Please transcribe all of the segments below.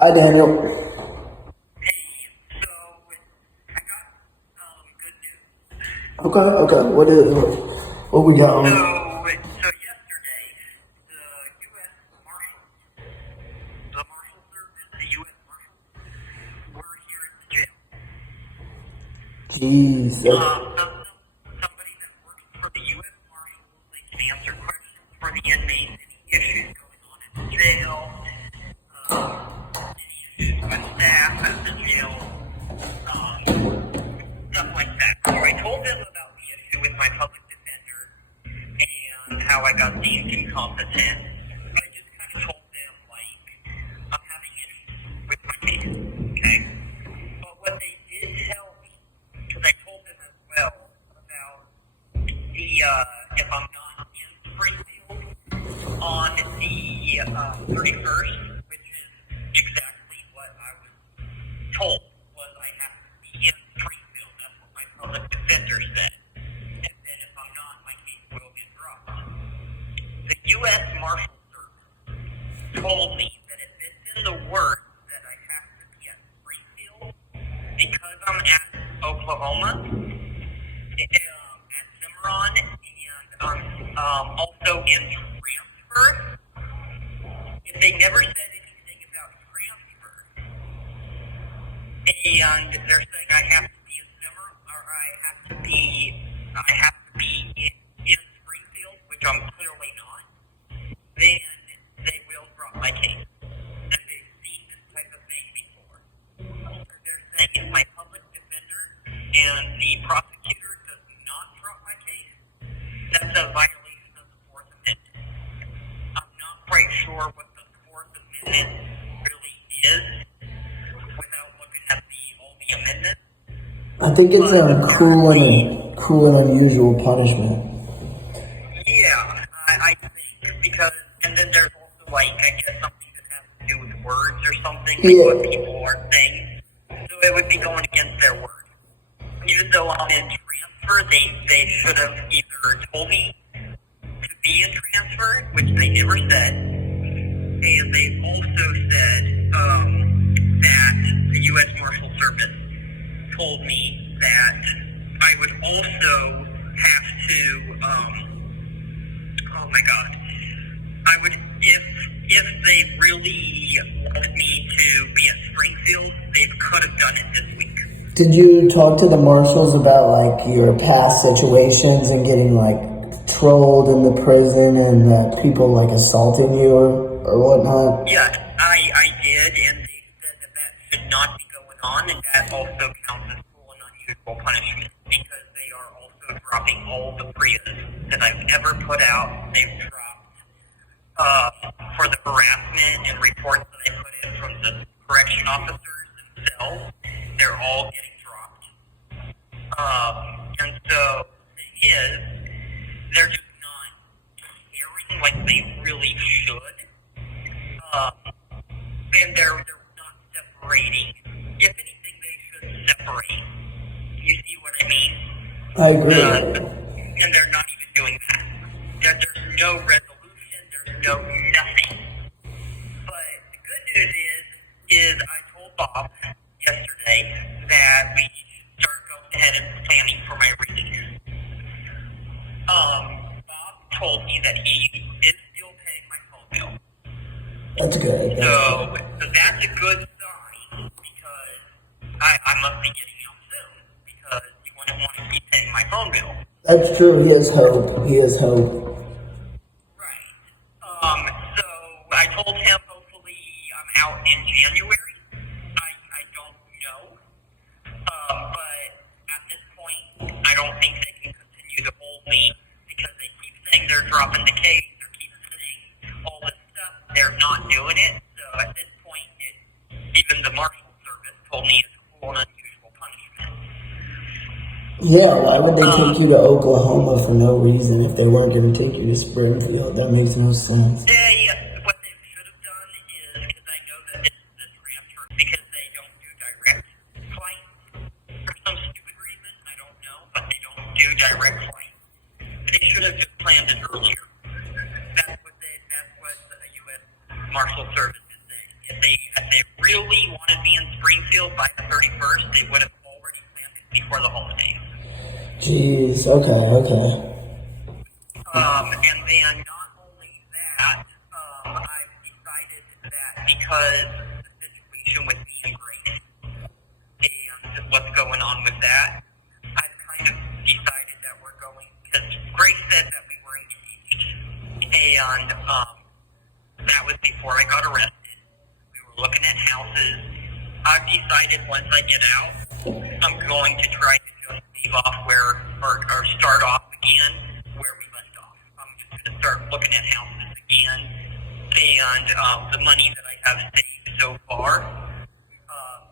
Hi, Daniel. Hey, so I got good news. Okay. What we got So, on? so yesterday, the U.S. Marshals, the Marshal Service, the U.S. Marshals, were here at the jail. Jeez. Somebody that works for the U.S. Marshals, they can answer questions for the inmates, any issues going on in the jail, any issues with staff at the jail, stuff like that. So I told them about the issue with my public defender and how I got deemed incompetent. I just kind of told them, like, I'm having issues with my case, okay? But what they did tell me, because I told them as well about the, if I'm not in Springfield on the 31st, which is exactly what I was told, was I have to be in Springfield. That's what my public defender said. And then if I'm not, my case will get dropped. The U.S. Marshal Service told me that if it's in the words that I have to be at Springfield, because I'm at Oklahoma, at Cimarron, and also in transfer, if they never said anything about transfer, and they're saying I have to be in Cimarron, or I have to be in Springfield, which I'm clearly not, then they will drop my case. And they've seen this type of thing before. They're saying if my public defender and the prosecutor does not drop my case, that's a violation of the Fourth Amendment. I'm not quite sure what the Fourth Amendment really is without looking at all the amendments. I think it's a cruel and unusual punishment. Yeah, I think because, and then there's also like, I guess something that has to do with words or something, like what people are saying. So it would be going against their word. Even though I'm in transfer, they should have either told me to be in transfer, which they never said, and they also said that the U.S. Marshal Service told me that I would also have to, oh my God, I would, if they really wanted me to be at Springfield, they could have done it this week. Did you talk to the marshals about like your past situations and getting like trolled in the prison and people like assaulting you or whatnot? Yeah, I did, and they said that should not be going on, and that also counts as cruel and unusual punishment because they are also dropping all the Prius that I've ever put out. They've dropped for the harassment and reports that I put in from the correction officers themselves. They're all getting dropped. And so the thing is, they're just not caring like they really should. And they're not separating. If anything, they should separate. You see what I mean? I agree. And they're not even doing that. There's no resolution. There's no nothing. But the good news is I told Bob yesterday that we should start going ahead and planning for my release. Bob told me that he is still paying my phone bill. That's good. So that's a good sign because I must be getting out soon because you wouldn't want to keep paying my phone bill. That's true. He has hope. Right. So I told him hopefully I'm out in January. I don't know. But at this point, I don't think they can continue to hold me because they keep saying they're dropping the case. They keep saying all this stuff. They're not doing it. So at this point, even the Marshal Service told me it's cruel and unusual punishment. Yeah, why would they take you to Oklahoma for no reason if they weren't going to take you to Springfield? That makes no sense. What they should have done is, because I know that this is the transfer, because they don't do direct flights for some stupid reason, I don't know, but they don't do direct flights. They should have just planned it earlier. That's what the U.S. Marshal Service is saying. If they really wanted me in Springfield by the 31st, they would have already planned it before the holidays. Jeez, okay. And then not only that, I've decided that because the situation with me and Grace and what's going on with that, I've kind of decided that we're going, because Grace said that we were engaged, and that was before I got arrested. We were looking at houses. I've decided once I get out, I'm going to try to just leave off or start off again where we left off. I'm just going to start looking at houses again, and the money that I have saved so far,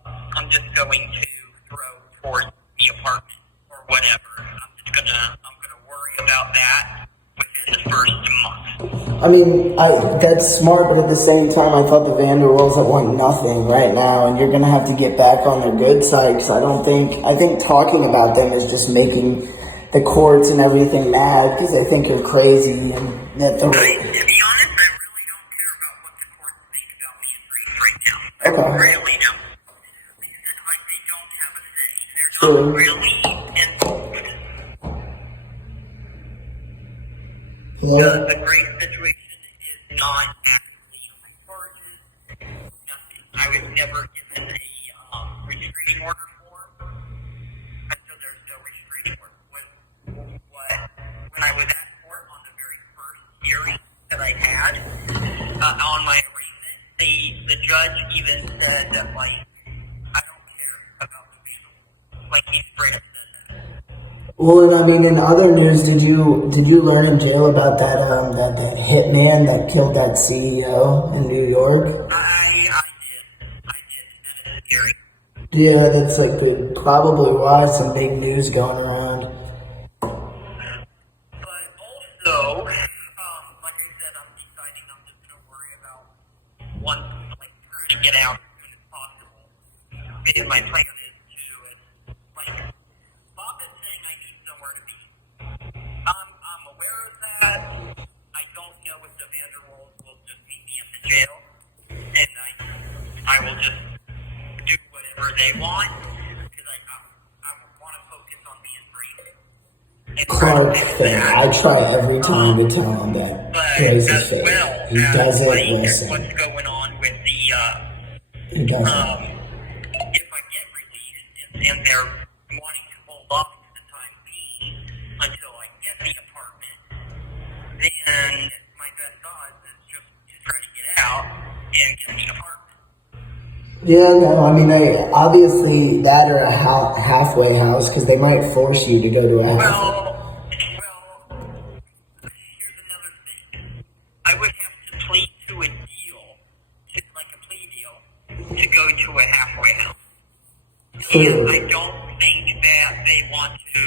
I'm just going to throw towards the apartment or whatever. I'm gonna worry about that within the first month. I mean, that's smart, but at the same time, I thought the Vanderwills that want nothing right now, and you're gonna have to get back on their good side. Because I think talking about them is just making the courts and everything mad because they think you're crazy and that the. To be honest, I really don't care about what the courts think about me and Grace right now. I really don't. It's like they don't have a say. They're not really involved. Yeah. The Grace situation is not actually on charges. Nothing. I was never given a restraining order for, and so there's no restraining order. When I was at court on the very first hearing that I had on my arraignment, the judge even said that, like, I don't care about the vandal. Like, he straight up said that. Well, and I mean, in other news, did you learn in jail about that hitman that killed that CEO in New York? I did. That is scary. Yeah, that's like probably why some big news going around. But also, like I said, I'm deciding I'm just going to worry about trying to get out as soon as possible. And my plan is like, Bob is saying I need somewhere to be. I'm aware of that. I don't know if the Vanderwolves will just meet me in the jail, and I will just do whatever they want, because I want to focus on being brave. Clark thing. I try every time to tell him that Grace is fake. He doesn't listen. What's going on with the He doesn't. if I get released and they're wanting to hold off for the time being until I get the apartment, then my best odds is just to try to get out and get the apartment. Yeah, no, I mean, obviously that or a halfway house because they might force you to go to a halfway. Well, here's another thing. I would have to plead to a deal, like a plea deal, to go to a halfway house. And I don't think that they want to,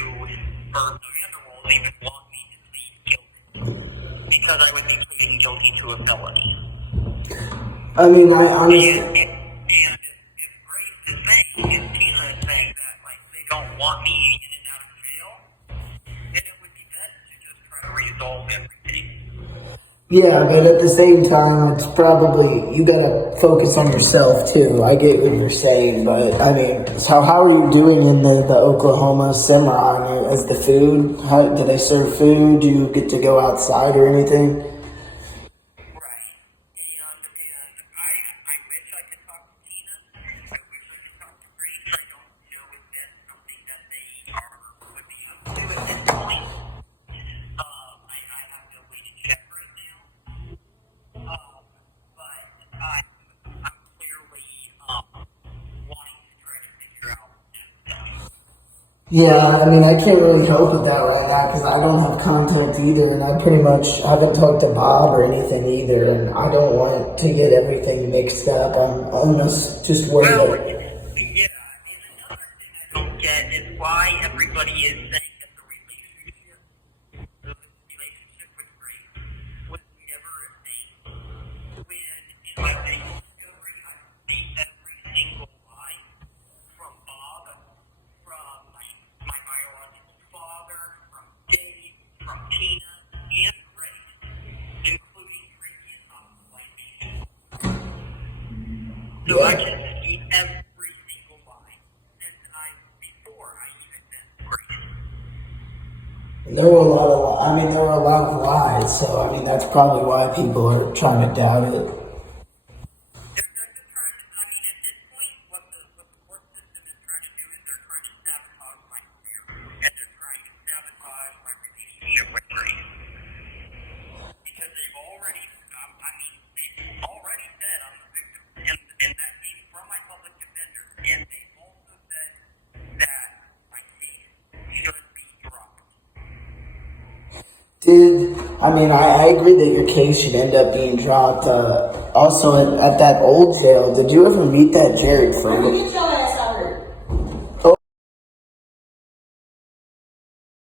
or the Vanderwolves even want me to plead guilty, because I would be pleading guilty to a felony. I mean, I honestly. And if Grace is saying, and Tina is saying that, like, they don't want me in and out of jail, then it would be best to just try to resolve everything. Yeah, but at the same time, it's probably, you gotta focus on yourself too. I get what you're saying, but I mean, so how are you doing in the Oklahoma Cimarron? As the food? Do they serve food? Do you get to go outside or anything? Yeah, I mean, I can't really help with that right now because I don't have contact either, and I pretty much haven't talked to Bob or anything either, and I don't want to get everything mixed up. I'm almost just worried. Well, yeah, and another thing I don't get is why everybody is saying that the relationship with Grace was never a thing. When in my big discovery, I see every single lie from Bob, from my biological father, from Dave, from Tina, and Grace, including previous hospitalizations. So I Yeah. can see every single lie before I even met Grady. There were a lot of, there were a lot of lies, so I mean, that's probably why people are trying to doubt it. They're just trying to, I mean, at this point, what the court system is trying to do is they're trying to sabotage my career. And they're trying to sabotage my relationship with Grady. Because they've already, they've already said I'm the victim. And that came from my public defender. And they also said that my case should be dropped. I agree that your case should end up being dropped. Also, at that old jail, did you ever meet that Jared Frank?